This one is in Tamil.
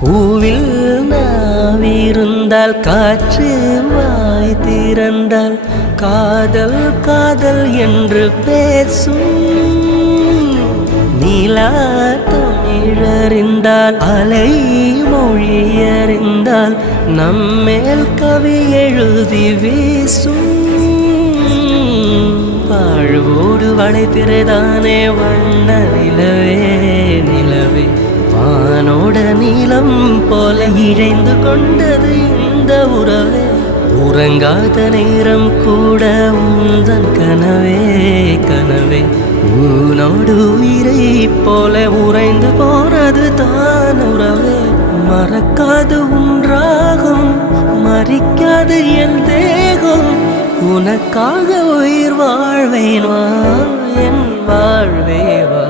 பூவில் நாவிருந்தால் காற்று வாய் திறந்தால் காதல் காதல் என்று பேசும். நீலா தமிழறிந்தால் அலை மொழியறிந்தால் நம்மேல் கவி எழுதி வீசும். வாழ்வோடு வளைப்பிறதானே வண்ண நிலவே நிலவே, வானோட நீளம் போல இழைந்து கொண்டது இந்த உறவே. உறங்காத நேரம் கூட உந்தன் கனவே கனவே, உன்னோடு உயிரை போல உறைந்து போனது தான் உறவே. மறக்காது உன்றாகும் மறிக்காது என் தேகம், உனக்காக உயிர் வாழ்வேன் வா என் வாழ்வே வா.